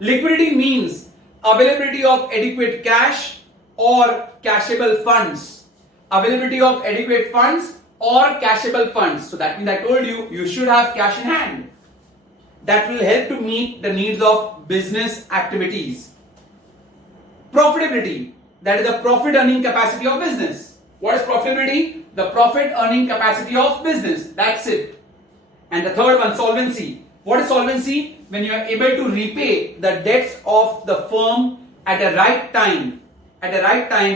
Liquidity means availability of adequate cash or cashable funds. Availability of adequate funds or cashable funds. So that means I told you, you should have cash in hand. That will help to meet the needs of business activities. Profitability, that is the profit earning capacity of business. What is profitability? The profit earning capacity of business. That's it. And the third one, solvency. What is solvency? When you are able to repay the debts of the firm at the right time,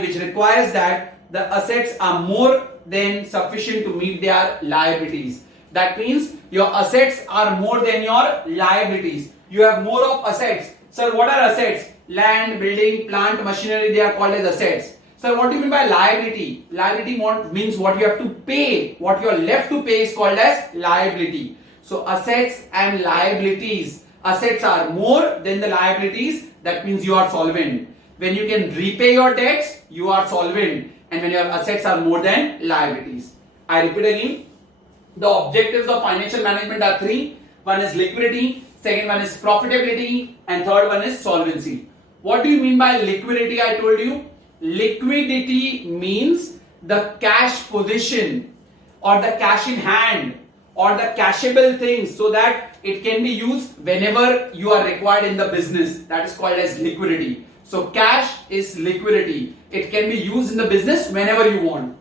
which requires that the assets are more than sufficient to meet their liabilities. That means your assets are more than your liabilities. You have more of assets. Sir, what are assets? Land, building, plant, machinery, they are called as assets. Sir, what do you mean by liability? Liability means what you have to pay. What you are left to pay is called as liability. So assets and liabilities. Assets are more than the liabilities. That means you are solvent. When you can repay your debts, you are solvent. And when your assets are more than liabilities. I repeat again. The objectives of financial management are three. One is liquidity, second one is profitability, and third one is solvency. What do you mean by liquidity? I told you. Liquidity means the cash position or the cash in hand or the cashable things so that it can be used whenever you are required in the business. That is called as liquidity. So cash is liquidity. It can be used in the business whenever you want.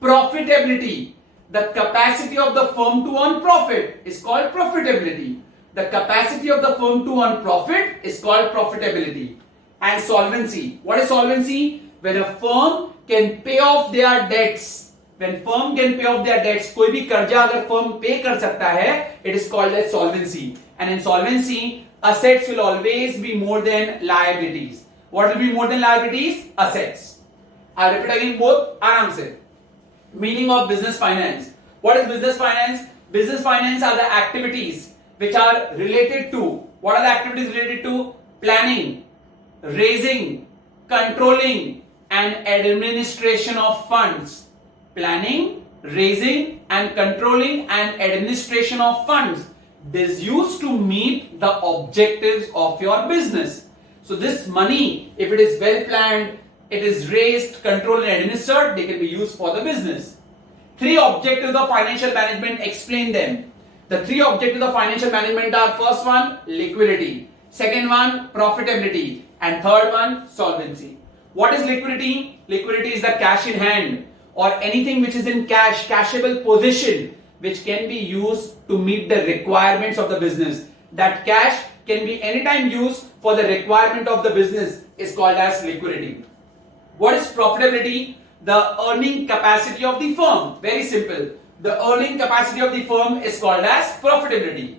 Profitability, the capacity of the firm to earn profit is called profitability. The capacity of the firm to earn profit is called profitability. And solvency. What is solvency? When a firm can pay off their debts. When firm can pay off their debts, कोई भी कर्जा अगर firm pay कर सकता है, it is called as solvency. And in solvency, assets will always be more than liabilities. What will be more than liabilities? Assets. I repeat again both. आराम से. Meaning of business finance. What is business finance? Business finance are the activities which are related to. What are the activities related to? Planning, raising, controlling, and administration of funds. Planning, raising, and controlling and administration of funds. This used to meet the objectives of your business. So this money, if it is well planned, it is raised, controlled, and administered, they can be used for the business. Three objectives of financial management, explain them. The three objectives of financial management are: first one, liquidity; second one, profitability; and third one, solvency. What is liquidity? Liquidity is the cash in hand or anything which is in cash, cashable position, which can be used to meet the requirements of the business. That cash can be anytime used for the requirement of the business is called as liquidity. What is profitability? The earning capacity of the firm. Very simple. The earning capacity of the firm is called as profitability.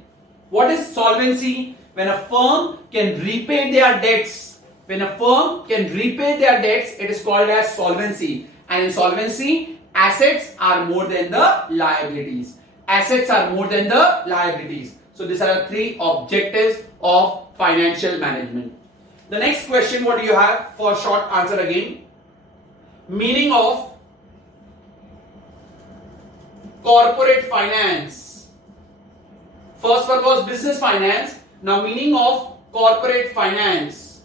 What is solvency? When a firm can repay their debts. When a firm can repay their debts, it is called as solvency. And in solvency, assets are more than the liabilities. Assets are more than the liabilities. So these are the three objectives of financial management. The next question, what do you have? For short answer again. Meaning of corporate finance. First one was business finance. Now meaning of corporate finance.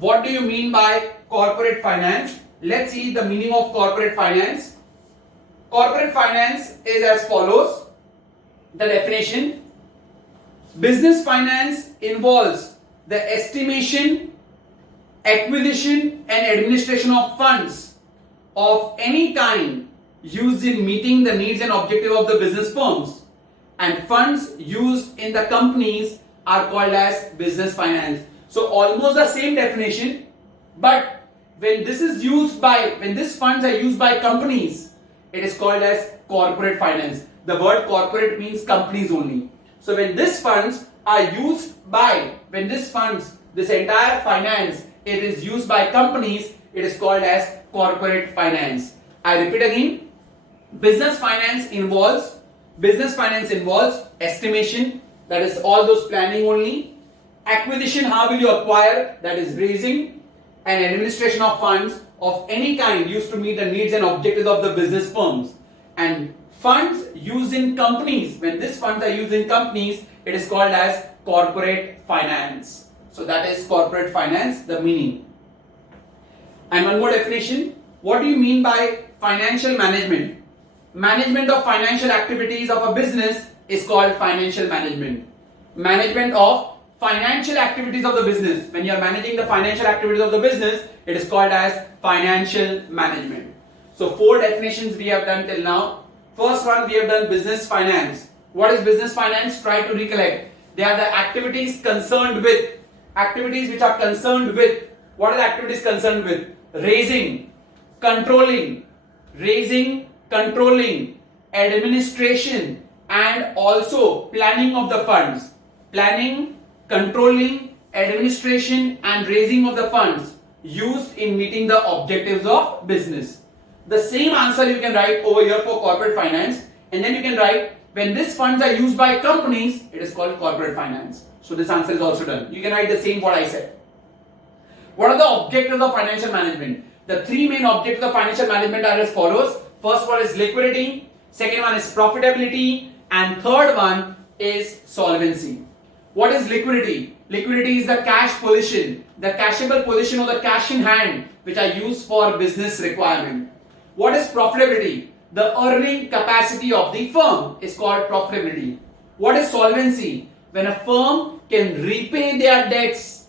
What do you mean by corporate finance? Let's see the meaning of corporate finance. Corporate finance is as follows. The definition. Business finance involves the estimation, acquisition and administration of funds of any kind used in meeting the needs and objectives of the business firms, and funds used in the companies are called as business finance. So almost the same definition, but when these funds are used by companies, it is called as corporate finance. The word corporate means companies only. So when these funds are used by, this entire finance, it is used by companies, it is called as corporate finance. I repeat again. Business finance involves estimation, that is all those planning only. Acquisition, how will you acquire, that is raising, and administration of funds of any kind used to meet the needs and objectives of the business firms. And funds used in companies, when these funds are used in companies, It is called as corporate finance. So that is corporate finance, the meaning. And one more definition. What do you mean by financial management? Management of financial activities of a business is called financial management. Management of financial activities of the business. When you are managing the financial activities of the business, it is called as financial management. So 4 definitions we have done till now. First one, we have done business finance. What is business finance? Try to recollect. They are the activities concerned with, activities which are concerned with, what are the activities concerned with? Raising, controlling, administration, and also planning of the funds. Planning, controlling, administration, and raising of the funds used in meeting the objectives of business. The same answer you can write over here for corporate finance, and then you can write when these funds are used by companies, it is called corporate finance. So this answer is also done. You can write the same what I said. What are the objectives of financial management? The 3 main objectives of financial management are as follows. First one is liquidity, second one is profitability, and third one is solvency. What is liquidity? Liquidity is the cash position, the cashable position or the cash in hand which are used for business requirement. What is profitability? The earning capacity of the firm is called profitability. What is solvency? When a firm can repay their debts,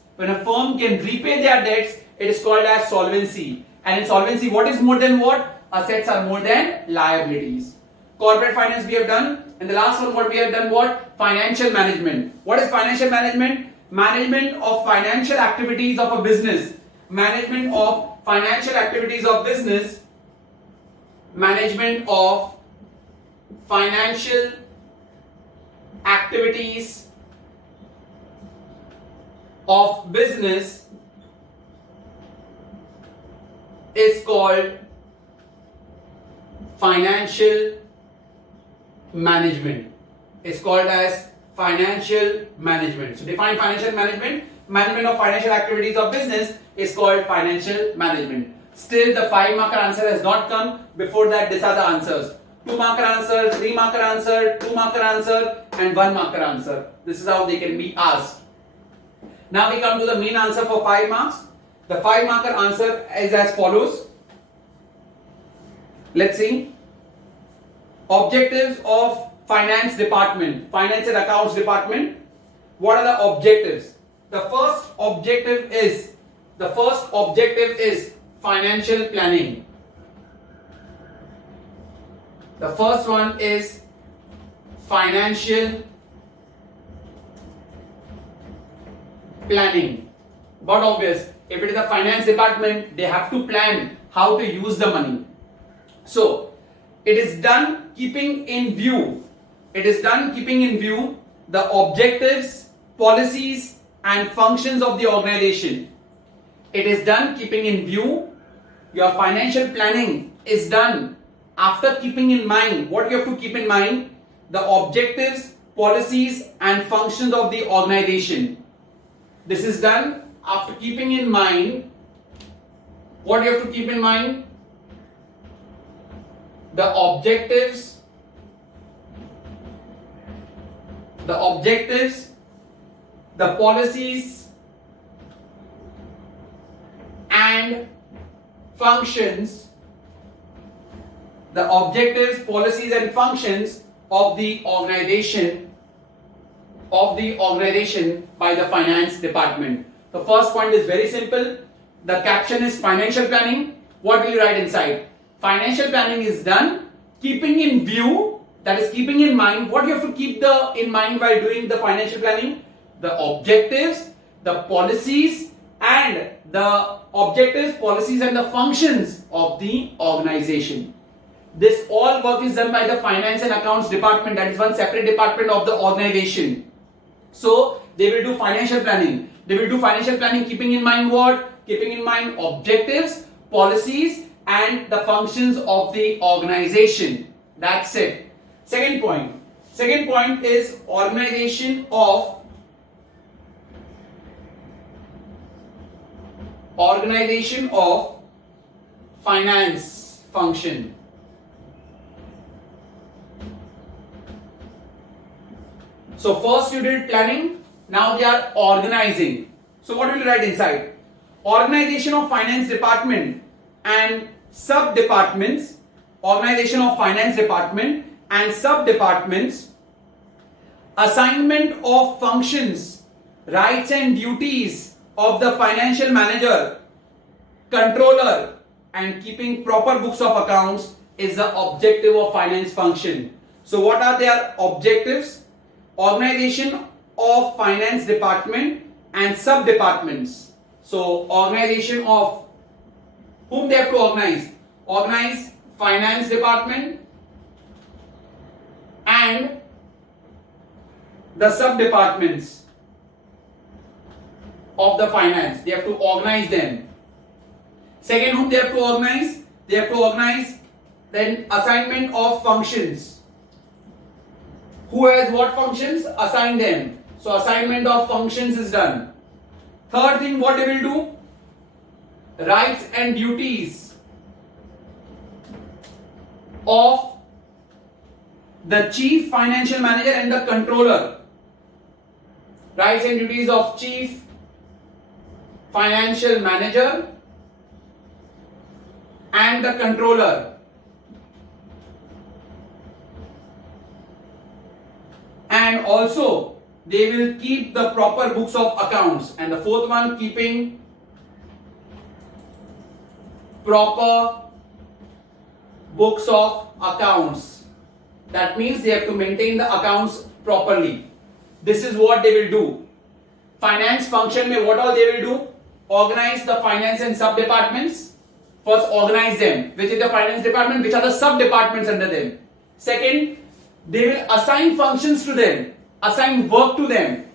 it is called as solvency. And in solvency, what is more than what? Assets are more than liabilities. Corporate finance we have done, and the last one what we have done, what? Financial management. What is financial management? Management of financial activities of a business. Management of financial activities of business. Management of financial activities of business is called financial management. It's called as financial management. So define financial management. Management of financial activities of business is called financial management. Still the 5-marker answer has not come. Before that, these are the answers. 2-marker answer, 3-marker answer, 2-marker answer, and 1-marker answer. This is how they can be asked. Now we come to the main answer for 5 marks. The 5-marker answer is as follows. Let's see. Objectives of finance department, finance and accounts department. What are the objectives? The first objective is financial planning. The first one is financial planning. But obvious, if it is the finance department, they have to plan how to use the money. So it is done keeping in view the objectives, policies, and functions of the organization. It is done keeping in view. Your financial planning is done after keeping in mind, what you have to keep in mind, the objectives, policies, and functions of the organization. This is done after keeping in mind, what you have to keep in mind, the objectives, the policies and functions, the objectives, policies and functions of the organization by the finance department. The first point is very simple. The caption is financial planning. What will you write inside? Financial planning is done keeping in view, that is keeping in mind. What you have to keep in mind while doing the financial planning? The objectives, the policies, and the functions of the organization. This all work is done by the finance and accounts department, that is one separate department of the organization. So they will do financial planning. They will do financial planning keeping in mind what? Keeping in mind objectives, policies, and the functions of the organization. That's it. Second point is organization of finance function. So first you did planning, now they are organizing. So what will you write inside? Organization of finance department and sub departments, organization of finance department and sub departments, assignment of functions, rights and duties of the financial manager, controller, and keeping proper books of accounts is the objective of finance function. So what are their objectives? Organization of finance department and sub departments. So organization of whom they have to organize? Organize finance department and the sub departments of the finance. They have to organize them. Second, whom they have to organize? They have to organize then assignment of functions. Who has what functions? Assign them. So assignment of functions is done. Third thing, what they will do? Rights and duties of the chief financial manager and the controller. Rights and duties of chief financial manager and the controller. And also they will keep the proper books of accounts. And the fourth one, keeping proper books of accounts. That means they have to maintain the accounts properly. This is what they will do. Finance function mein what all they will do? Organize the finance and sub departments. First organize them. Which is the finance department? Which are the sub departments under them? Second, they will assign functions to them, assign work to them.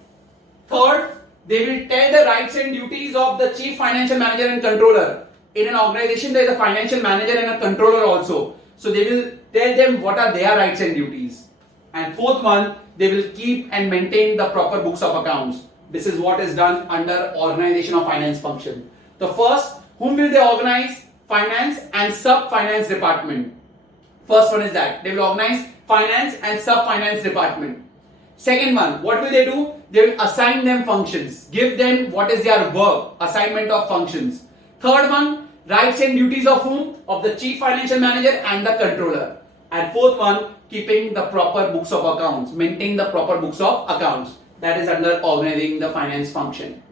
Third, they will tell the rights and duties of the chief financial manager and controller. In an organization, there is a financial manager and a controller also. So they will tell them what are their rights and duties. And fourth one, they will keep and maintain the proper books of accounts. This is what is done under organization of finance function. The first, whom will they organize? Finance and sub-finance department. First one is that. They will organize finance and sub-finance department. Second one, what will they do? They will assign them functions. Give them what is their work. Assignment of functions. Third one, rights and duties of whom? Of the chief financial manager and the controller. And fourth one, keeping the proper books of accounts. Maintain the proper books of accounts. That is under organizing the finance function.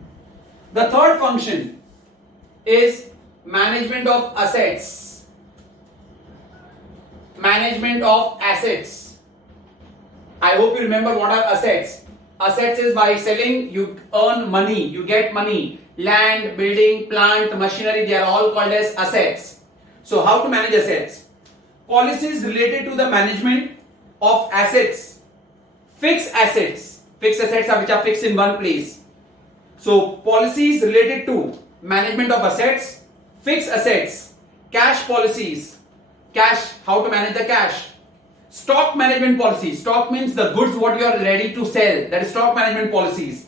The third function is management of assets. Management of assets. I hope you remember what are assets. Assets is by selling, you earn money, you get money. Land, building, plant, machinery, they are all called as assets. So how to manage assets? Policies related to the management of assets. Fixed assets. Fixed assets are which are fixed in one place. So policies related to management of assets, fixed assets, cash policies. Cash, how to manage the cash. Stock management policies. Stock means the goods what you are ready to sell. That is stock management policies.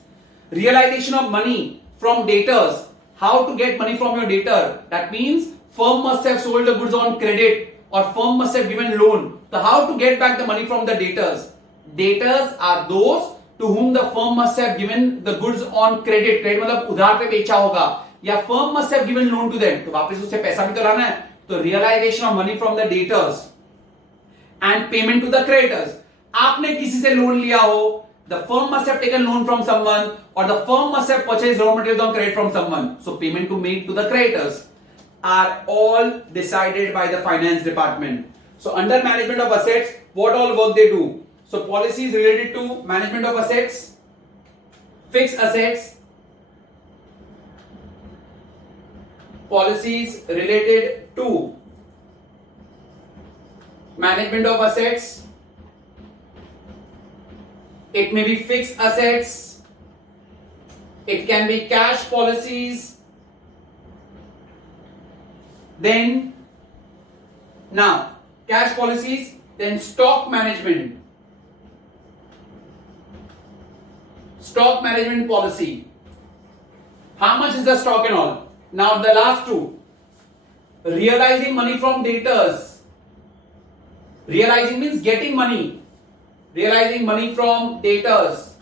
Realization of money from debtors. How to get money from your debtor. That means firm must have sold the goods on credit or firm must have given loan. So how to get back the money from the debtors. Debtors are those to whom the firm must have given the goods on credit. Credit मतलब उधार पे बेचा होगा या firm must have given loan to them. तो वापस उससे पैसा भी तो लाना है. तो realization of money from the debtors and payment to the creditors. आपने किसी से लोन लिया हो, the firm must have taken loan from someone or the firm must have purchased raw materials on credit from someone. So payment to make to the creditors are all decided by the finance department. So under management of assets, what all work they do? So policies related to management of assets, fixed assets, policies related to management of assets. It may be fixed assets, it can be cash policies. Then now cash policies, then stock management. Stock management policy. How much is the stock and all? Now the last two. Realizing money from debtors. Realizing means getting money. realizing money from debtors.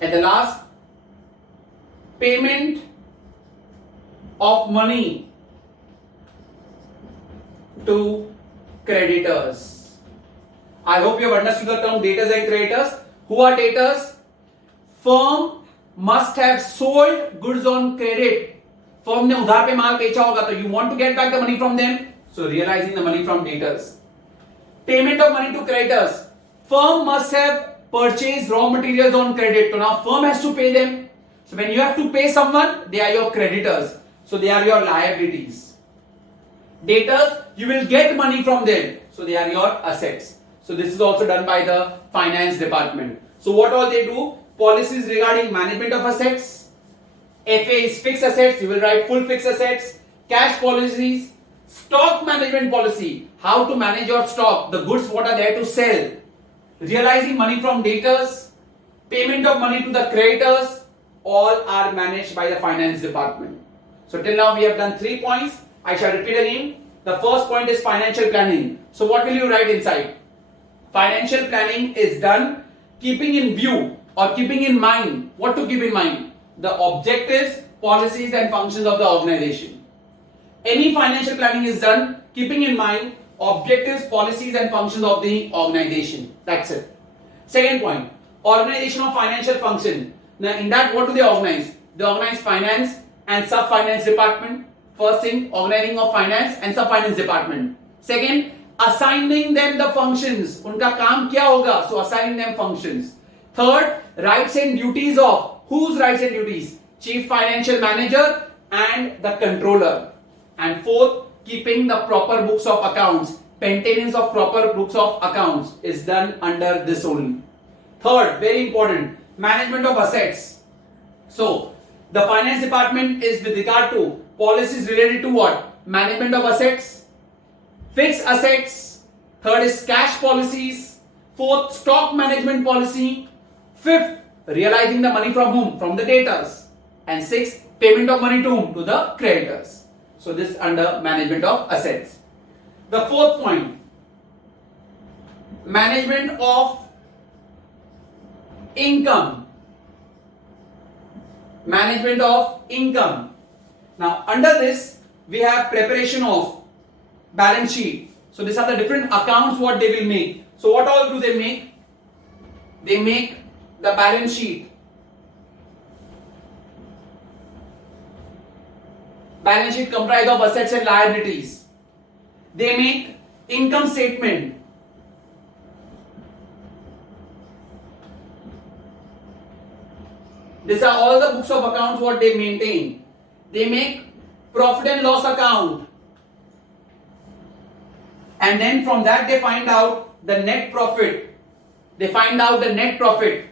And the last, payment of money to creditors. I hope you have understood the term debtors and creditors. Who are debtors? Firm must have sold goods on credit. Firm ने उधार पे माल बेचा होगा, तो you want to get back the money from them, so realizing the money from debtors. Payment of money to creditors. Firm must have purchased raw materials on credit, so now firm has to pay them. So when you have to pay someone, they are your creditors, so they are your liabilities. Debtors, you will get money from them, so they are your assets. So this is also done by the finance department. So what all they do? Policies regarding management of assets. FA is fixed assets, you will write full fixed assets. Cash policies. Stock management policy, how to manage your stock, the goods what are there to sell. Realizing money from debtors. Payment of money to the creditors, all are managed by the finance department. So till now we have done 3 points. I shall repeat again. The first point is financial planning. So what will you write inside? Financial planning is done keeping in view or keeping in mind. What to keep in mind? The objectives, policies and functions of the organization. Any financial planning is done keeping in mind objectives, policies and functions of the organization. That's it. Second point, organization of financial function. Now in that, what do they organize? They organize finance and sub-finance department. First thing, organizing of finance and sub-finance department. Second, assigning them the functions. उनका काम क्या होगा? So assigning them functions. Third, rights and duties of. Whose rights and duties? Chief Financial Manager and the Controller. And fourth, keeping the proper books of accounts. Maintenance of proper books of accounts is done under this only. Third, very important, management of assets. So the finance department is with regard to policies related to what? Management of assets, fixed assets. Third is cash policies. Fourth, stock management policy. Fifth, realizing the money from whom? From the debtors. And sixth, payment of money to whom? To the creditors. So this is under management of assets. The fourth point, management of income. Management of income. Now under this we have preparation of balance sheet. So these are the different accounts what they will make. So what all do they make? They make the balance sheet. Balance sheet comprised of assets and liabilities. They make income statement. These are all the books of accounts what they maintain. They make profit and loss account. And then from that they find out the net profit. They find out the net profit.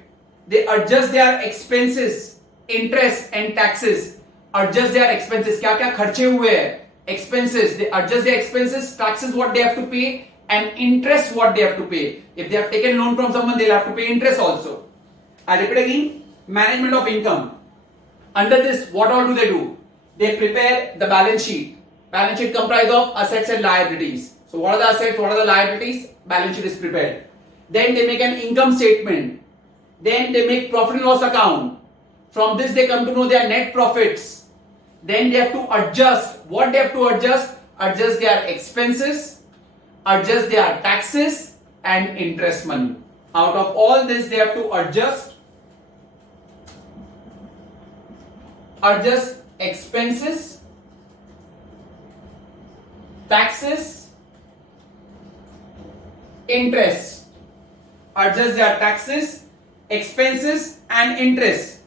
They adjust their expenses, interest and taxes. Adjust their expenses. क्या क्या खर्चे हुए हैं? Expenses. They adjust their expenses, taxes what they have to pay, and interest what they have to pay. If they have taken loan from someone, they'll have to pay interest also. I repeat again. Management of income. Under this, what all do they do? They prepare the balance sheet. Balance sheet comprised of assets and liabilities. So what are the assets? What are the liabilities? Balance sheet is prepared. Then they make an income statement. Then they make profit and loss account. From this they come to know their net profits. Then they have to adjust. What they have to adjust? Adjust their expenses, adjust their taxes and interest money. Out of all this they have to adjust expenses, taxes, interest. Adjust their taxes, expenses and interest.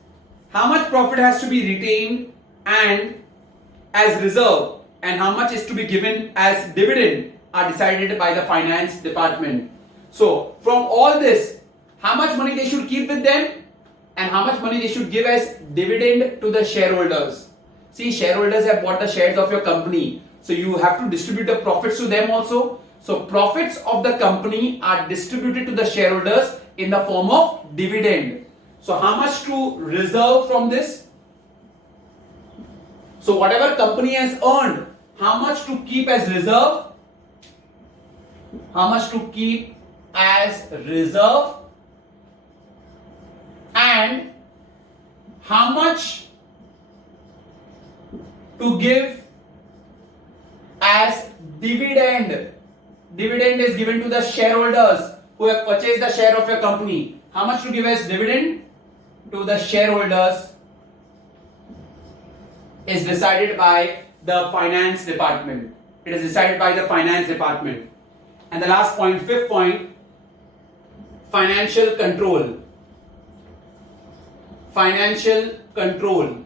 How much profit has to be retained and as reserve, and how much is to be given as dividend are decided by the finance department. So from all this, how much money they should keep with them and how much money they should give as dividend to the shareholders. See, shareholders have bought the shares of your company, so you have to distribute the profits to them also. So profits of the company are distributed to the shareholders in the form of dividend. So how much to reserve from this? So whatever company has earned, how much to keep as reserve how much to keep as reserve, and how much to give as dividend. Dividend is given to the shareholders who have purchased the share of your company. How much to give as dividend to the shareholders is decided by the finance department. It is decided by the finance department. And the last point, fifth point, financial control. Financial control.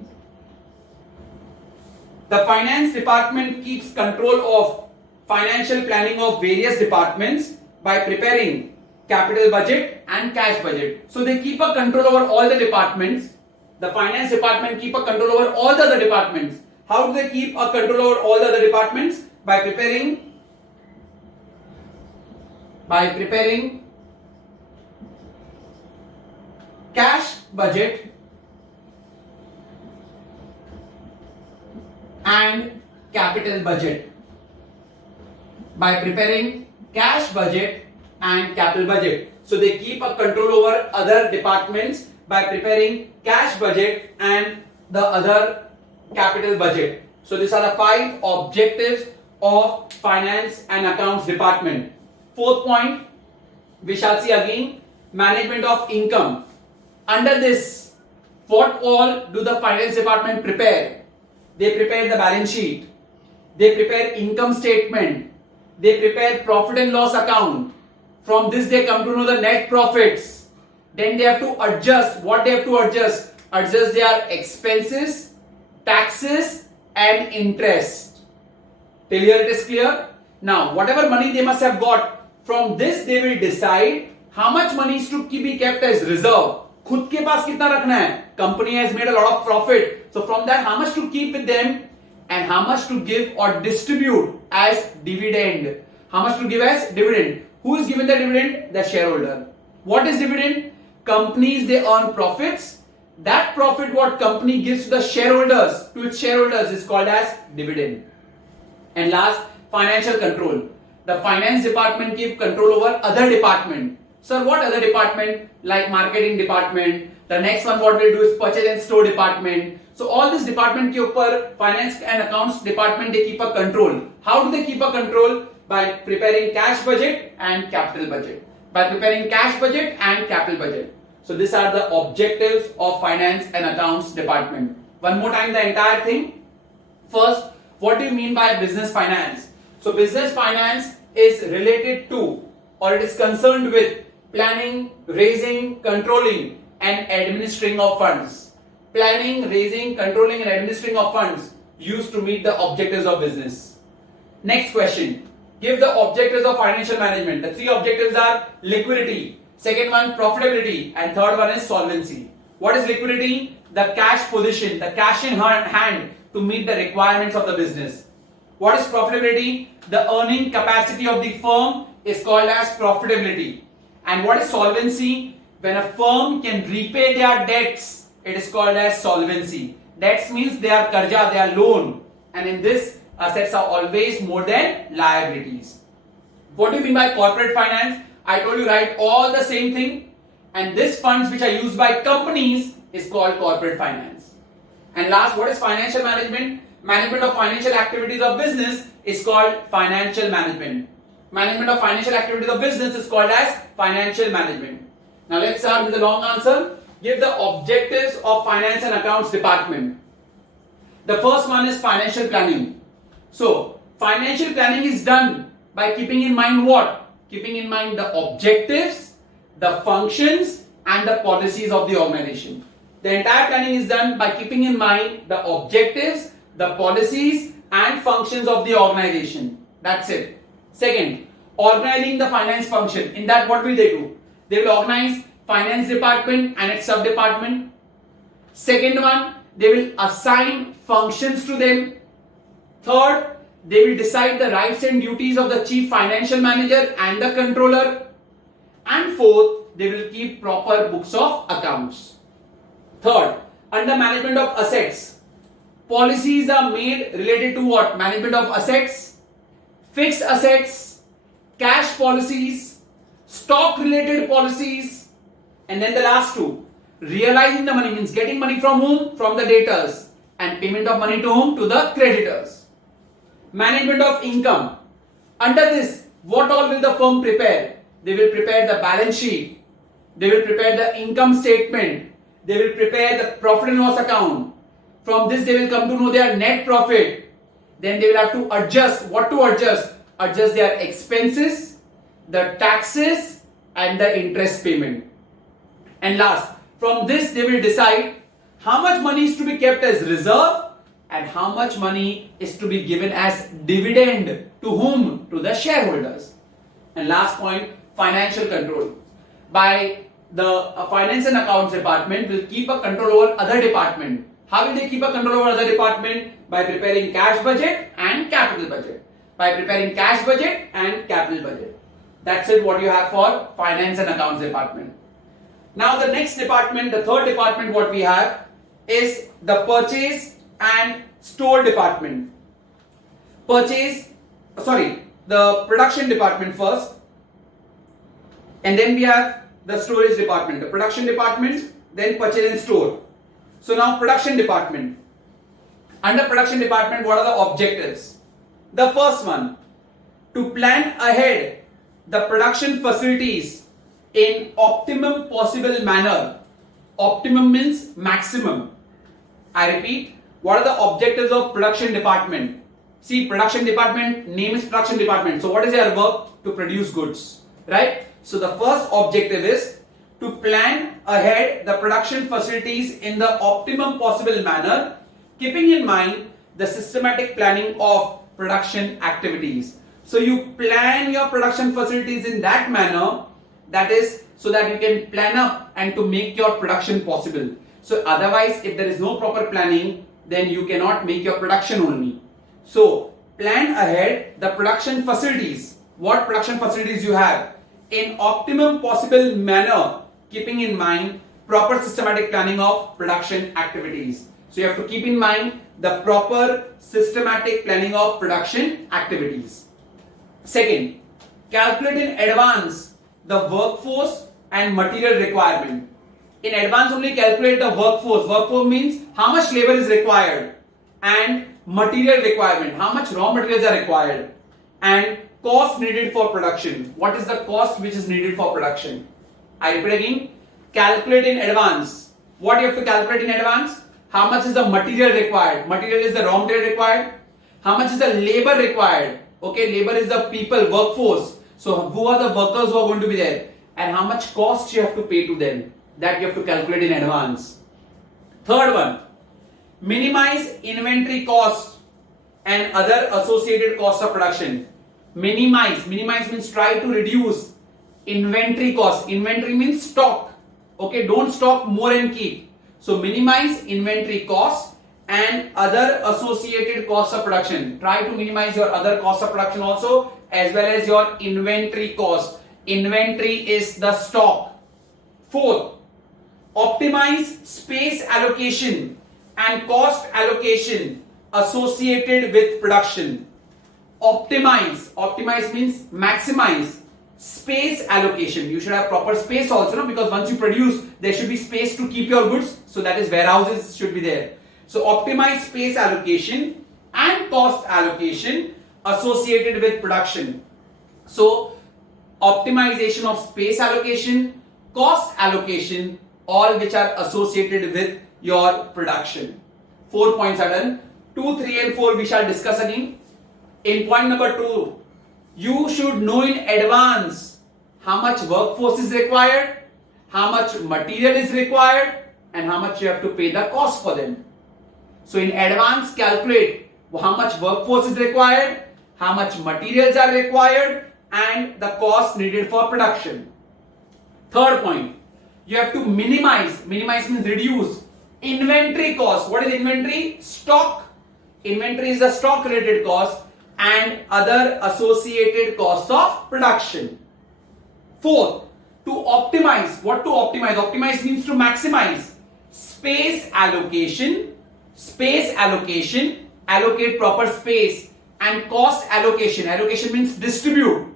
The finance department keeps control of financial planning of various departments by preparing capital budget and cash budget. So they keep a control over all the departments. The finance department keep a control over all the other departments. How do they keep a control over all the other departments? By preparing cash budget and capital budget. By preparing cash budget and capital budget. So they keep a control over other departments by preparing cash budget and the other capital budget. So these are the 5 objectives of finance and accounts department. Fourth point, we shall see again, management of income. Under this, what all do the finance department prepare? They prepare the balance sheet, they prepare income statement, they prepare profit and loss account. From this they come to know the net profits. Then they have to adjust. What they have to adjust? Adjust their expenses, taxes and interest. Till here it is clear? Now whatever money they must have got, from this they will decide how much money is to be kept as reserve. खुद के पास कितना रखना है? Company has made a lot of profit. So from that how much to keep with them and how much to give or distribute as dividend. How much to give as dividend? Who is given the dividend? The shareholder. What is dividend? Companies, they earn profits. That profit what company gives to the shareholders, to its shareholders, is called as dividend. And last, financial control. The finance department give control over other department. Sir, what other department? Like marketing department. The next one what we'll do is purchase and store department. So all this department ke upar, finance and accounts department, they keep a control. How do they keep a control? By preparing cash budget and capital budget. By preparing cash budget and capital budget. So these are the objectives of finance and accounts department. One more time the entire thing. First, what do you mean by business finance? So business finance is related to, or it is concerned with, planning, raising, controlling and administering of funds. Planning, raising, controlling and administering of funds used to meet the objectives of business. Next question. Give the objectives of financial management. The 3 objectives are liquidity, second one profitability, and third one is solvency. What is liquidity? The cash position, the cash in hand to meet the requirements of the business. What is profitability? The earning capacity of the firm is called as profitability. And what is solvency? When a firm can repay their debts, it is called as solvency. Debts means they are karja, they are loan, and in this assets are always more than liabilities. What do you mean by corporate finance? I told you, right, all the same thing. And this funds which are used by companies is called corporate finance. And last, what is financial management? Management of financial activities of business is called financial management. Management of financial activities of business is called as financial management. Now let's start with the long answer. Give the objectives of finance and accounts department. The first one is financial planning. So financial planning is done by keeping in mind what? Keeping in mind the objectives, the functions and the policies of the organization. The entire planning is done by keeping in mind the objectives, the policies and functions of the organization. That's it. Second, organizing the finance function. In that, what will they do? They will organize finance department and its sub-department. Second one, they will assign functions to them. Third, they will decide the rights and duties of the chief financial manager and the controller. And fourth, they will keep proper books of accounts. Third, under management of assets, policies are made related to what? Management of assets, fixed assets, cash policies, stock related policies, and then the last two, realizing the money means getting money from whom? From the debtors, and payment of money to whom? To the creditors. Management of income. Under this, what all will the firm prepare? They will prepare the balance sheet, they will prepare the income statement, they will prepare the profit and loss account. From this they will come to know their net profit. Then they will have to adjust. What to adjust? Adjust their expenses, the taxes, and the interest payment. And last, from this they will decide how much money is to be kept as reserve and how much money is to be given as dividend. To whom? To the shareholders. And last point, financial control. By the finance and accounts department will keep a control over other department. How will they keep a control over other department? By preparing cash budget and capital budget. By preparing cash budget and capital budget. That's it what you have for finance and accounts department. Now the next department, the third department what we have is the purchase and store department. The production department first, and then we have the storage department, the production department, then purchase and store. So now production department. Under production department, what are the objectives? The first one, to plan ahead the production facilities in optimum possible manner. Optimum means maximum. I repeat, what are the objectives of production department? See, production department, name is production department. So what is their work? To produce goods, right? So the first objective is to plan ahead the production facilities in the optimum possible manner, keeping in mind the systematic planning of production activities. So you plan your production facilities in that manner, that is so that you can plan up and to make your production possible. So otherwise, if there is no proper planning, then you cannot make your production only. So plan ahead the production facilities. What production facilities you have in optimum possible manner, keeping in mind proper systematic planning of production activities. So you have to keep in mind the proper systematic planning of production activities. Second, calculate in advance the workforce and material requirement. In advance only calculate the workforce. Workforce means how much labor is required, and material requirement, how much raw materials are required, and cost needed for production. What is the cost which is needed for production? I repeat again, calculate in advance. What you have to calculate in advance? How much is the material required? Material is the raw material required. How much is the labor required? Okay, labor is the people, workforce. So who are the workers who are going to be there? And how much cost you have to pay to them? That you have to calculate in advance. Third one, minimize inventory cost and other associated costs of production. Minimize means try to reduce inventory cost. Inventory means stock. Okay, don't stock more and keep. So minimize inventory cost and other associated costs of production. Try to minimize your other costs of production also, as well as your inventory cost. Inventory is the stock. Fourth, optimize space allocation and cost allocation associated with production. Optimize means maximize. Space allocation, you should have proper space also, no? Because once you produce, there should be space to keep your goods, so that is warehouses should be there. So optimize space allocation and cost allocation associated with production. So optimization of space allocation, cost allocation, all which are associated with your production. 4 points are done. 2, 3 and 4 we shall discuss again. In point number 2, you should know in advance how much workforce is required, how much material is required, and how much you have to pay the cost for them. So in advance calculate how much workforce is required, how much materials are required, and the cost needed for production. Third point, you have to minimize means reduce inventory cost. What is inventory? Stock. Inventory is the stock related cost and other associated costs of production. Fourth, to optimize. What to optimize? Optimize means to maximize space allocation. Allocate proper space, and cost allocation. Allocation means distribute.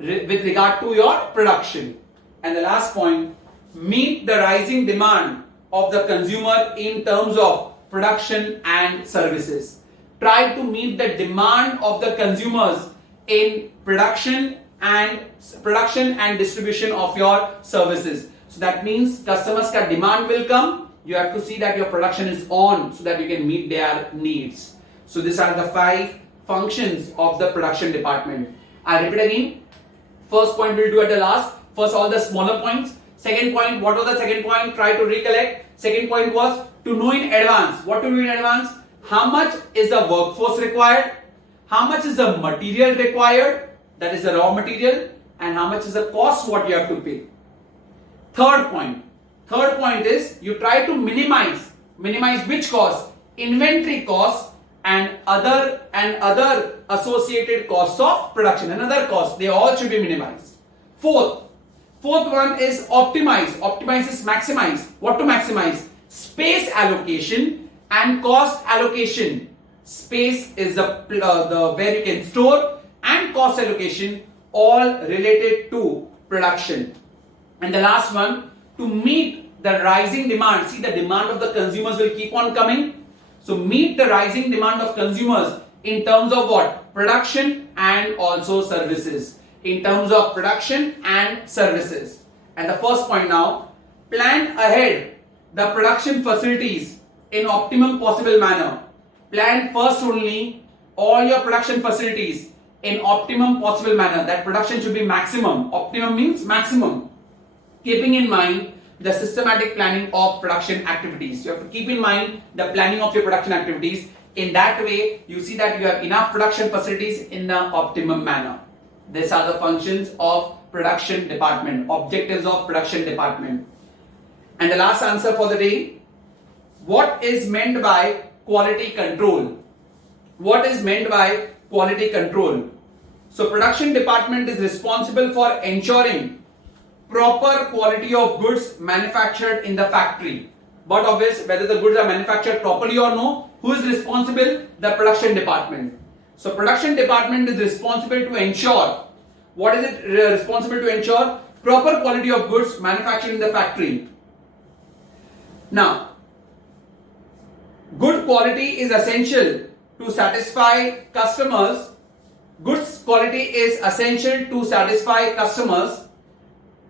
with regard to your production. And the last point, meet the rising demand of the consumer in terms of production and services. Try to meet the demand of the consumers in production and distribution of your services. So that means customers ka demand will come. You have to see that your production is on so that you can meet their needs. So these are the 5 functions of the production department. I repeat again. First point we'll do at the last. First all the smaller points. Second point, what was the second point? Try to recollect. Second point was to know in advance. What to know in advance? How much is the workforce required? How much is the material required? That is the raw material. And how much is the cost what you have to pay? Third point is you try to minimize which cost? Inventory costs and other associated costs of production. Another cost, they all should be minimized. Fourth one is optimize. Optimize is maximize. What to maximize? Space allocation and cost allocation. Space is the where you can store, and cost allocation all related to production. And the last one, to meet the rising demand. See, the demand of the consumers will keep on coming. So meet the rising demand of consumers in terms of what? Production and also services. In terms of production and services. And the first point now, plan ahead the production facilities in optimum possible manner. Plan first only all your production facilities in optimum possible manner. That production should be maximum. Optimum means maximum. Keeping in mind the systematic planning of production activities. You have to keep in mind the planning of your production activities. In that way, you see that you have enough production facilities in the optimum manner. These are the functions of production department, objectives of production department. And the last answer for the day, what is meant by quality control? What is meant by quality control? So production department is responsible for ensuring proper quality of goods manufactured in the factory. But obvious, whether the goods are manufactured properly or no, who is responsible? The production department. So production department is responsible to ensure, what is it responsible to ensure? Proper quality of goods manufactured in the factory. Now, good quality is essential to satisfy customers. Goods quality is essential to satisfy customers,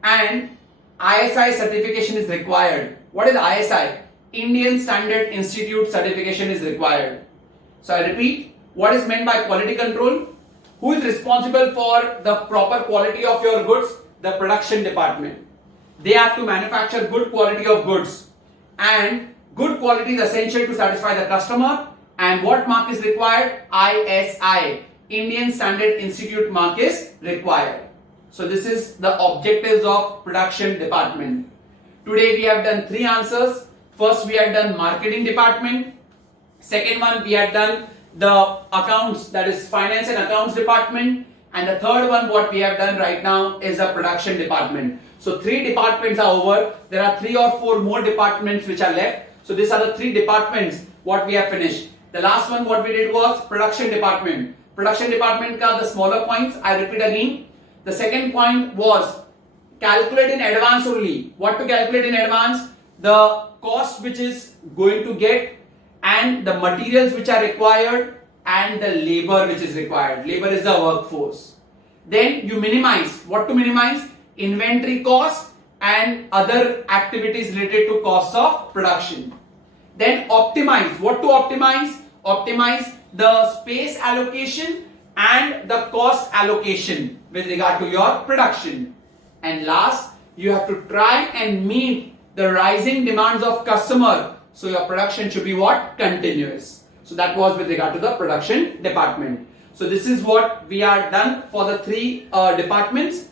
and ISI certification is required. What is ISI? Indian Standard Institute certification is required. So I repeat, what is meant by quality control? Who is responsible for the proper quality of your goods? The production department. They have to manufacture good quality of goods, and good quality is essential to satisfy the customer. And what mark is required? ISI, Indian Standard Institute mark is required. So this is the objectives of production department. Today we have done 3 answers. First we had done marketing department. Second one we had done the accounts, that is finance and accounts department. And the third one what we have done right now is the production department. So 3 departments are over. There are 3 or 4 more departments which are left. So these are the 3 departments what we have finished. The last one what we did was production department. Production department ka the smaller points, I repeat again. The second point was calculate in advance only. What to calculate in advance? The cost which is going to get, and the materials which are required, and the labor which is required. Labor is the workforce. Then you minimize. What to minimize? Inventory cost and other activities related to costs of production. Then optimize. What to optimize? Optimize the space allocation and the cost allocation with regard to your production. And last, you have to try and meet the rising demands of customer. So your production should be what? Continuous. So that was with regard to the production department. So this is what we are done for the 3 departments.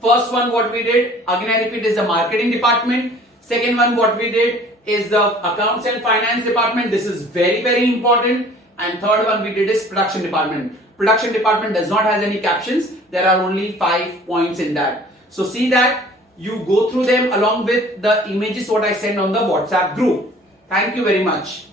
First one what we did, again I repeat, is the marketing department. Second one what we did is the accounts and finance department. This is very, very important. And third one we did is production department. Production department does not have any captions. There are only 5 points in that. So see that you go through them along with the images what I send on the WhatsApp group. Thank you very much.